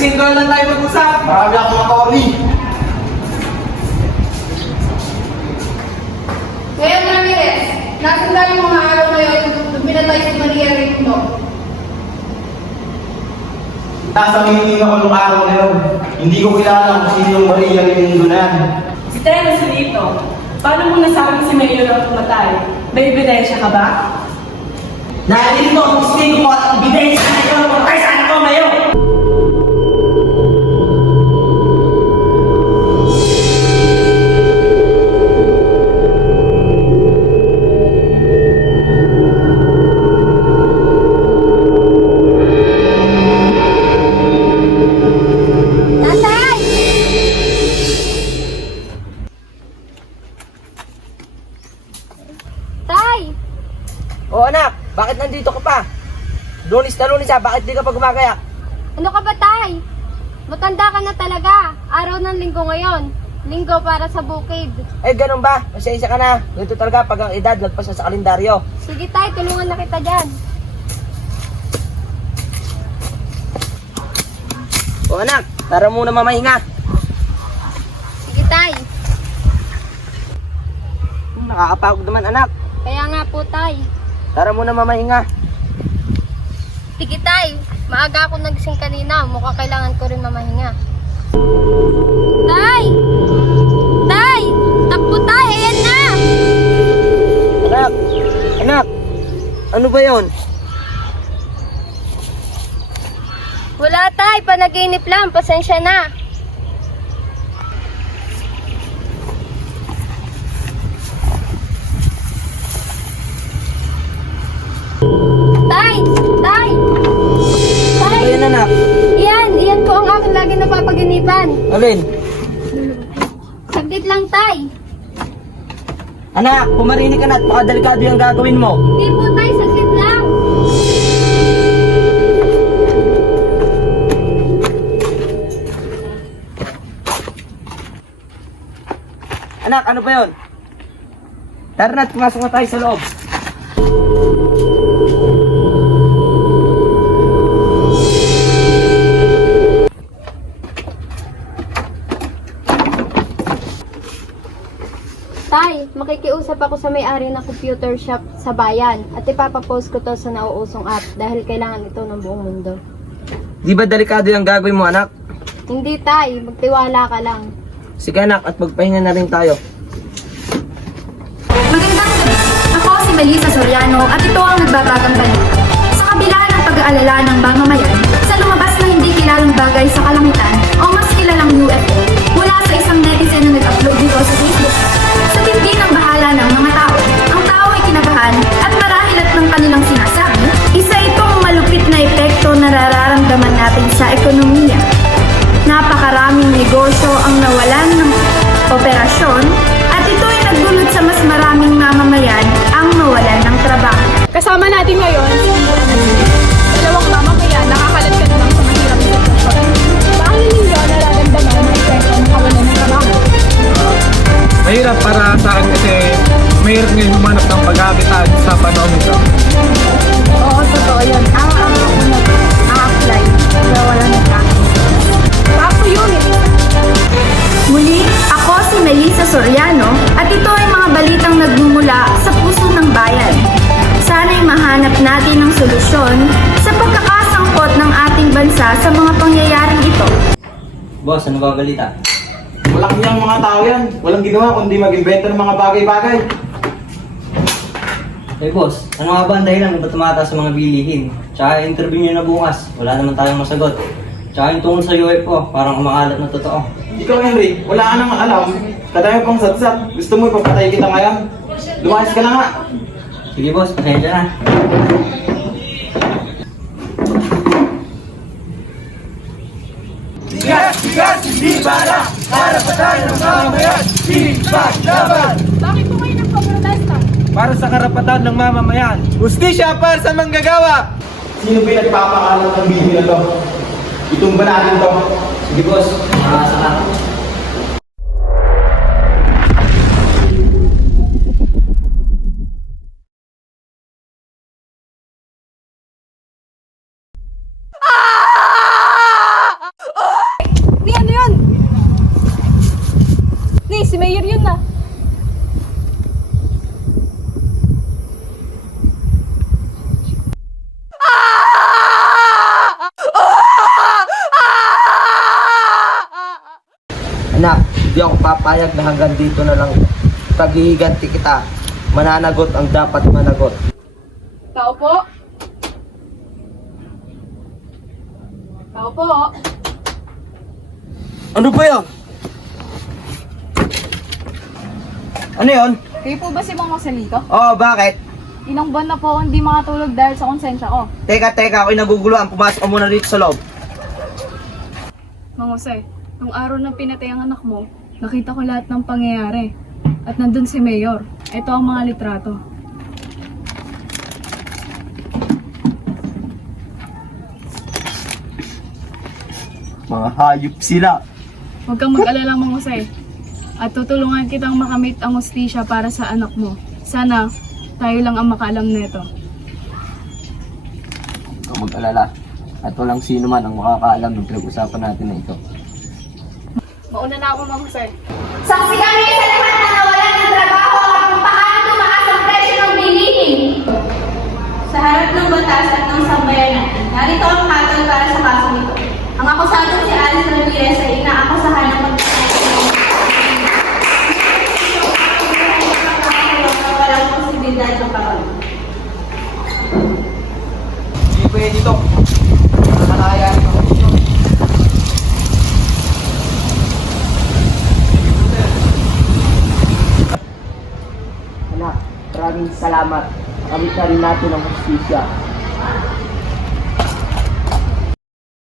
Alisin ko na lang tayo mag-usap. Marami akong mga Tony. Kuya Ramirez, nasan tayo mga araw ngayon nung pinatay si Maria Rito? Nasa meeting ako nung araw na yun. Hindi ko kilala kung sino yung Maria Rito na yan. Si Trena Solito, paano mo nasabing si Mayor ang pumatay? May ebidensya ka ba? Narinig mo ang gusto ko at ang bidensya na ito ang patay sa anak ko ngayon! Tay! O anak, bakit nandito ka pa? Lunis na lunis bakit di ka pa gumagayak? Ano ka ba, Tay? Matanda ka na talaga. Araw ng linggo ngayon. Linggo para sa bukid. Eh ganun ba? Pasensya ka na. Ganito talaga pag ang edad nagpasa sa kalendaryo. Sige, Tay, tulungan na kita dyan. O anak, tara muna mamahinga. Sige, Tay. Nakakapagod naman anak. Kaya nga po, Tay. Tara muna mamahinga. Sige, Tay. Maaga ako nagising kanina. Mukhang kailangan ko rin mamahinga. Tay! Tay! Takbo, Tay! Ayan na! Anak, anak, ano ba yon? Wala, Tay. Panaginip lang. Pasensya na. Tay! Tay! Ano ba yan anak? Iyan po ang aking lagi napapaginipan. Alin? Saglit lang, Tay. Anak, pumarinig ka na at baka delikado yung gagawin mo. Hindi po, Tay. Saglit lang. Anak, ano ba yon? Tara na at pumasok na tayo sa loob. Tay, makikiusap ako sa may-ari ng computer shop sa bayan at ipapapost ko to sa nauusong app dahil kailangan ito ng buong mundo. Di ba delikado yung gagawin mo anak? Hindi, Tay. Magtiwala ka lang. Sige anak, at magpahinga na rin tayo. Magandang gabi. Ako si Melissa Soriano at ito ang nagbabagang balita. Sa kabila ng pag-aalala ng mamamayan sa lumabas na hindi kilalang bagay sa kalangitan o mas kilalang UFO mula sa isang netizen na nag-upload dito sa Facebook. Sa tindi ng bahala ng mga tao, ang tao ay kinabahan at marahil at ng kanilang sinasabi, isa itong malupit na epekto na nararamdaman natin sa ekonomiya. Napakaraming negosyo ang nawalan ng operasyon at ito ay nagdulot sa mas maraming mamamayan ang nawalan ng trabaho. Kasama natin ngayon si dalawang mamamayan nakakalat ka naman sa mahirap na sitwasyon. Paano ninyo nararamdaman ang epekto ng kawalan ng trabaho? Mahirap para sa akin kasi mahirap ngayon humanap ng pagkakitaan sa panahon nito. Oo, totoo yun. Ako na-apply. Pero wala nagkakaroon. Ako yun eh. Muli, ako si Melissa Soriano at ito ay mga balitang nagmumula sa puso ng bayan. Sana'y mahanap natin ng solusyon sa pagkakasangkot ng ating bansa sa mga pangyayaring ito. Boss, ano ba balita? Walang niyang mga tao yan. Walang ginawa kundi mag-invento ng mga bagay-bagay. Eh boss, ano nga ba ang dahilan kung ba't tumataas sa mga bilihin? Tsaka interview nyo na bukas, wala naman tayong masagot. Tsaka yung tungkol sa UFO, parang kumakalat na totoo. Ikaw, Henry, wala ka namang alam. Kadami pang satsat. Gusto mo ipapatay kita ngayon? Lumayas ka na nga. Sige boss, pasensya na. Bakit po kayo nagpaprotesta? Para sa karapatan ng mamamayan. Hustisya para sa manggagawa! Sino ba nagpapakalat ng video na to? Itong ba natin to? Sige boss, nakakasa na. Mayor yun na. Anak, hindi ako papayag na hanggang dito na lang. Paghihiganti kita, mananagot ang dapat managot. Tao po. Tao po. Ano ba yan? Ano yun? Kayo po ba si Mang Joselito? Oh, bakit? Ilang buwan na po ako hindi makatulog dahil sa konsensya ko. Teka, ako'y naguguluhan. Pumasok ka muna dito sa loob. Mang Jose, nung araw na pinatay ang anak mo, nakita ko lahat ng pangyayari. At nandun si Mayor. Ito ang mga litrato. Mga hayop sila. Huwag kang mag-alala, Mang Jose. At tutulungan kitang makamit ang hustisya para sa anak mo. Sana, tayo lang ang makaalam nito. Huwag kang mag-alala. At walang sino man ang makakaalam ng pinag-usapan natin na ito. Mauna na ako, Mang Jose. Saksi kami sa lahat na nawalan ng trabaho at kung paano tumaas ang presyo ng bilihin. Sa harap ng batas at ng sambayan natin, narito ang hatol para sa kaso nito. Ang akusado si Alice Ramirez ay inaakusahan ng na walang posibilidad ng parol. Hindi pwede ito. Malaya ito. Anak, maraming salamat. Nakamit na rin natin ang hustisya.